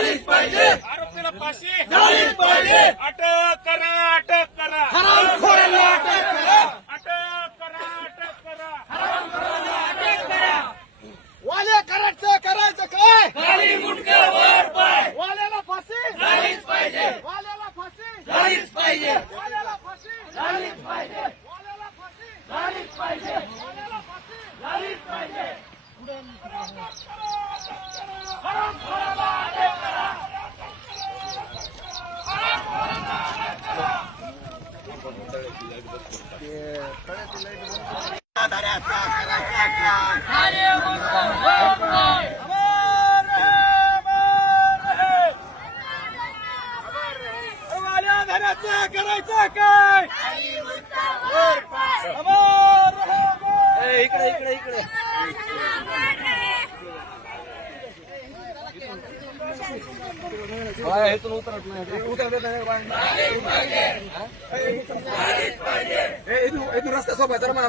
झालीच पाहिजे. आरोपीला फाशी. झालीच पाहिजे. अटक करा अटक करा. करायचा हा, इथून उतरत नाही. उतरत नाही रस्ता सोबत जरा मला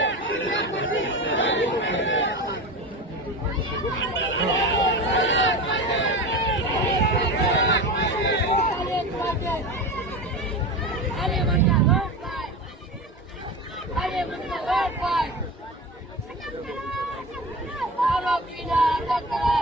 Thank you.